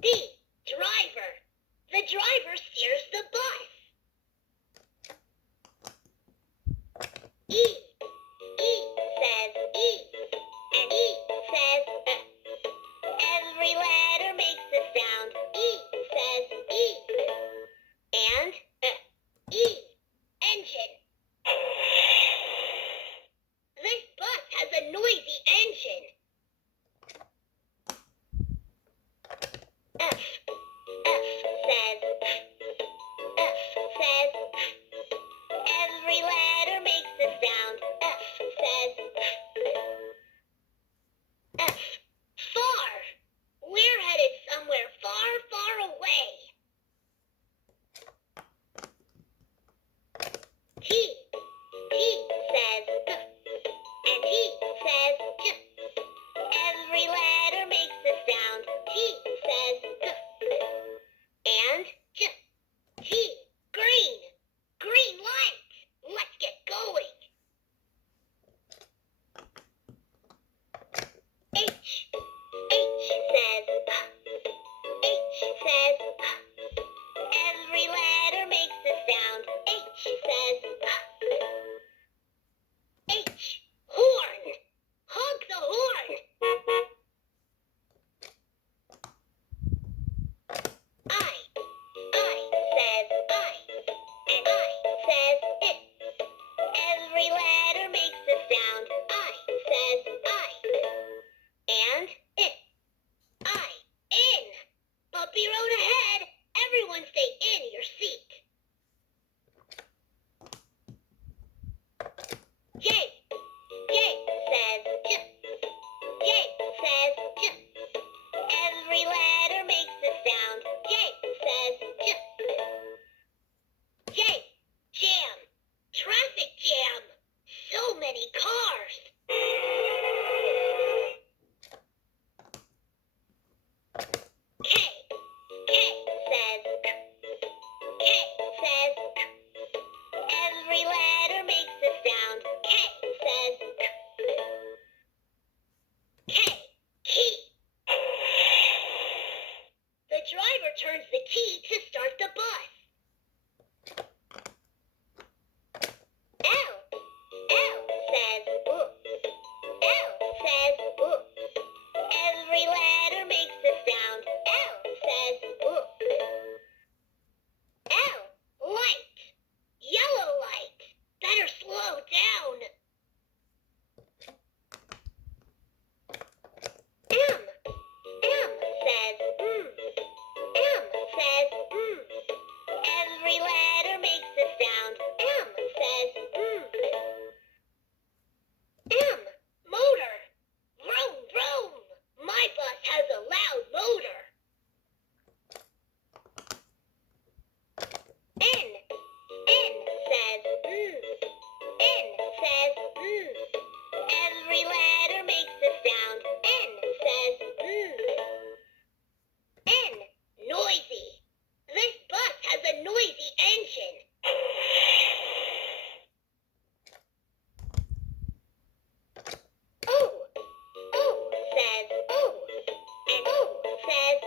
B. Driver. The driver steers the bus. E. E says eat, and E says Every letter makes a sound. E says eat, and E. Engine. This bus has a noisy engine. F. F says Every letter makes a sound. F says F. Far. We're headed somewhere far, far away. T. T says and T says Every letter makes a sound. T says and T. Green. Green light. Let's get going. H. H says Every letter makes a sound. H says H. Horn. Honk the horn. I says and I says it. Every letter makes a sound. I says I. And it. I. In. Bumpy road ahead. Everyone stay in your seat. J. J says Every letter makes a sound. J says J. Jam. Traffic jam. So many cars. K. K says Every letter makes a sound. K says Key. The driver turns the key to start the bus. L says Every letter makes a sound. L says L. Light. Yellow light. Better slow down. M says Every letter makes a sound. M says M. Motor. Vroom, vroom. My bus has a loud motor. N says Every letter makes a sound. N says N. Noisy. This bus has a noisy engine. O says and O says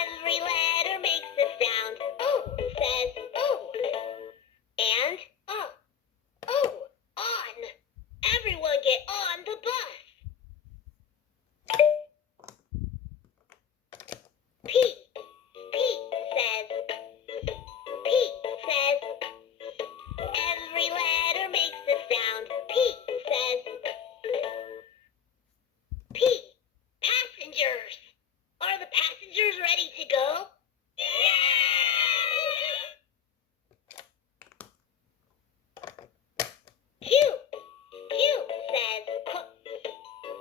Every letter makes a sound. O says and on. Everyone get on the bus. P says Every letter makes a sound. P says P. Passengers. Are the passengers ready to go?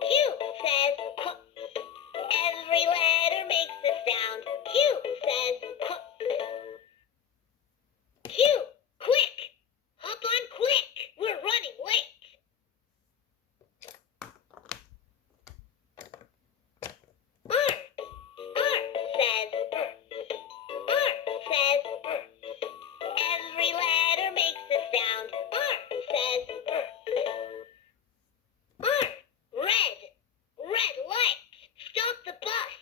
Q says Every letter makes a sound. Q says Q. Quick. Hop on quick. We're running late. R says Every letter makes a sound. R says R. Red light. Stop the bus.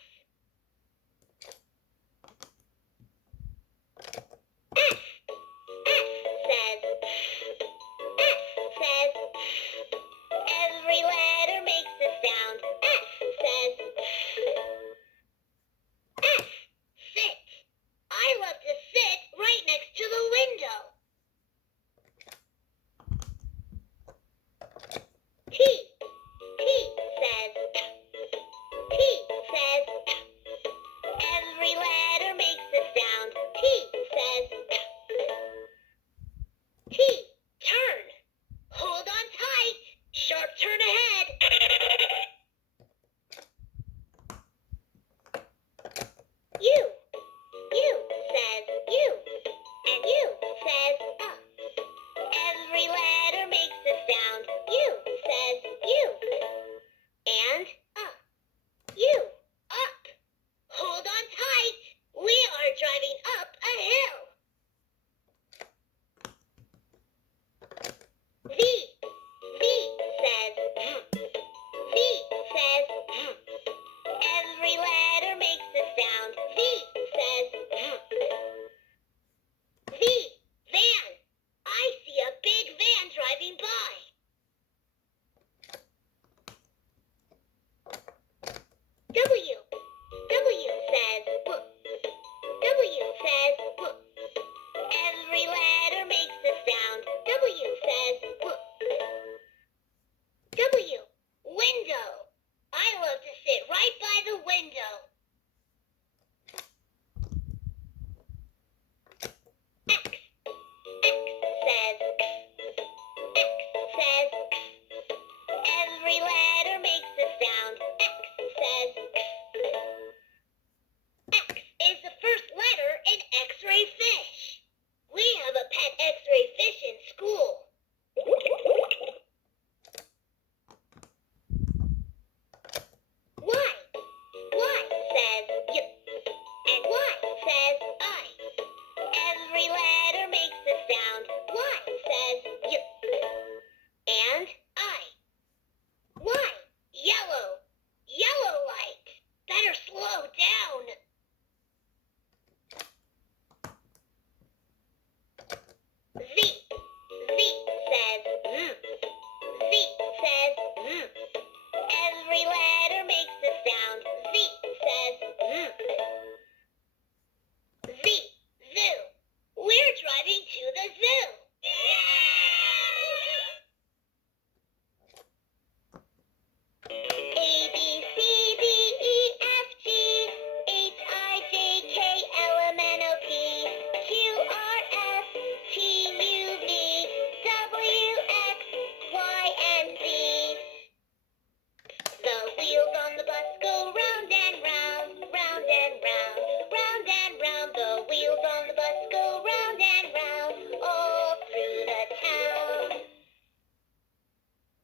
window.